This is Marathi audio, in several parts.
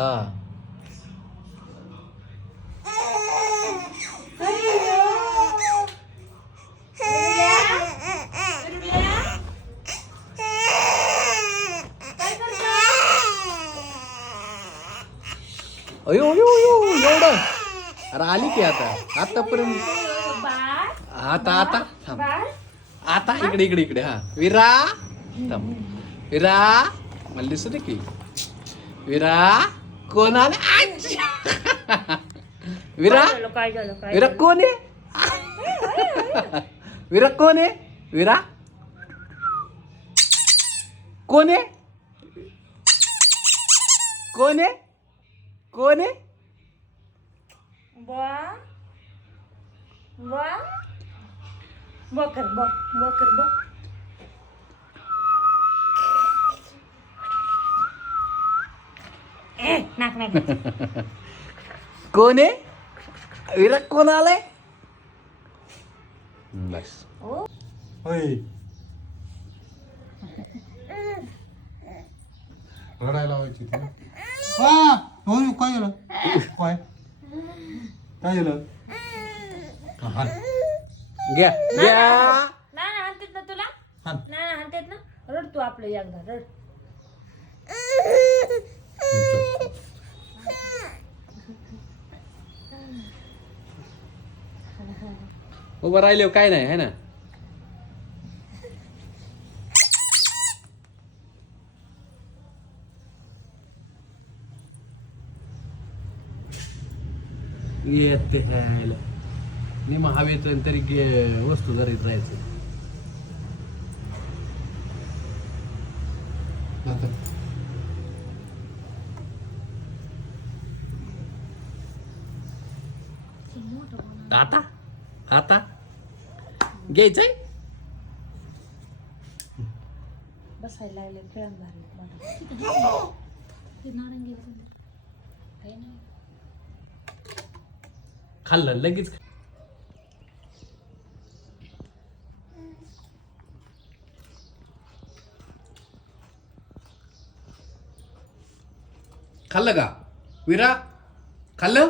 हा. अयो अयो अयो एवढं. अरे आली की आता आतापर्यंत. आता आता थांब. आता इकडे इकडे इकडे. हा विरा थांब. विरा मला दिसत की विरा कोण आले. विरा विरा कोण आहे. विरा कोण आहे. विरा कोण आहे. कोण आहे. कोण आहे. बकर बकर ब नाक नाक कोण आहे. विरा कोण आलाय. बस. रडायला लावायची ती. हा हो काय झालं. काय काय झालं. हा घ्या घ्या. ना हाणतेत ना तुला. हाण. ना हाणतेत ना. रड तू आपलं एकदा रड. उभं राहिले काय नाही है ना. येते निम हवेत तरी वस्तू धरीत राहायचं. आता आता घ्यायचंय. बसायला लागले खेळून भारी. खाल्लं लगेच. खाल्लं का विरा. खाल्लं.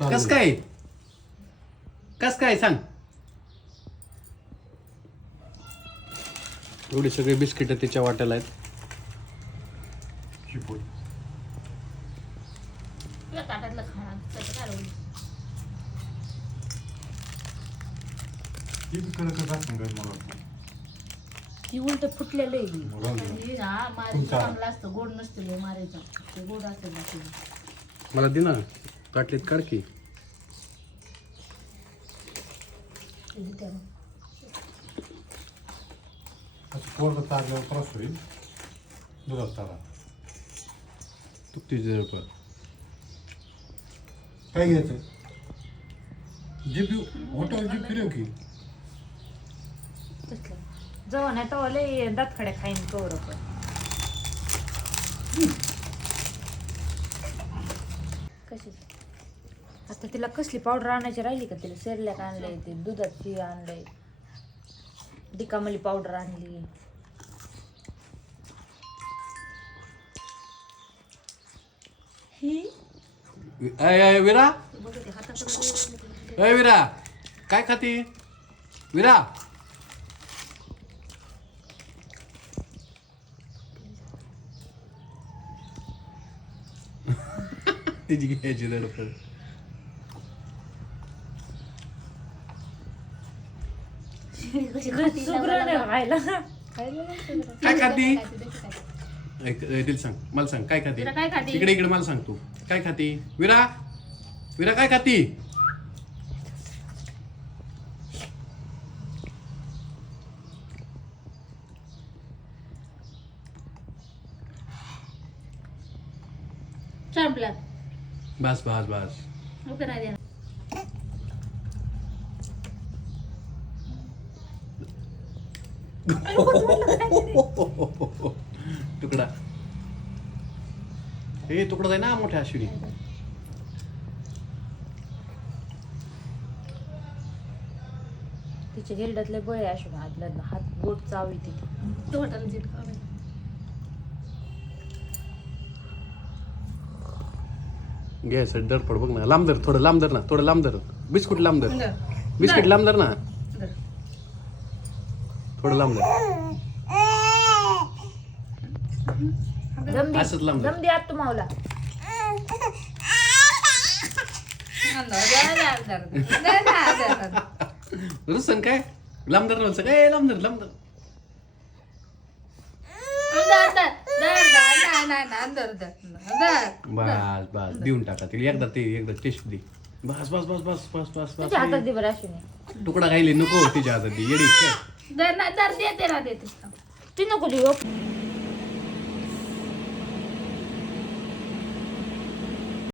कस काय. कस काय सांग. एवढी सगळी बिस्किट तिच्या वाट्याला आहेत. ताटातलं खाणार त्याचं काय होईल. ती उलट फुटलेलं आहे. हा मारायचं चांगलं असतं. गोड नसतं लय मारायचं. ते गोड असतं ना ते. मला दे ना काटलीत काढ की. पोरग तारल्यावर त्रास होईल. दुधात तारा तू तिचे काय घ्यायचं. जीप मोठं जीप फिरव की. जेव्हा नाही तेव्हा लय दातखड्या खाईन कवर पण. कशी आता तिला कसली पावडर आणायची राहिली का. तिला सेरलॅक आणलंय. ते दुधाची आणलंय. डिकामली पावडर आणली. ही विरा. अय विरा काय खाती. विरा तिची घ्यायची धडपड. काय खाती. दिल सांग मला सांग काय खाती. इकडे इकडे मला सांग तू काय खाती. विरा विरा काय खाती. बस बस बस. तुकडा हे तुकडा आहे ना मोठ्या अश्विनी. तिच्या गिरड्यातले बळे अशो हात बोट चावी ती. घ्यायचं डरपड बघ ना, लांब धर, थोडं लांब धर ना, थोडं लांब धर, बिस्कुट लांब धर, बिस्किट लांब धर ना, थोडं लांब धर, असंच लांब धर. दम दे आत मावला. रुसन काय लांब धर म्हणचं काय, लांब धर, लांब धर. बस बस देऊन टाका तिला एकदा टेस्ट दे. बस बस बस बस बस बस तुझ्या हातात बस दे बरं अश्विनी. तुकडा खायले नको तिच्या हातात दे, येडी काय. ती नको देऊ.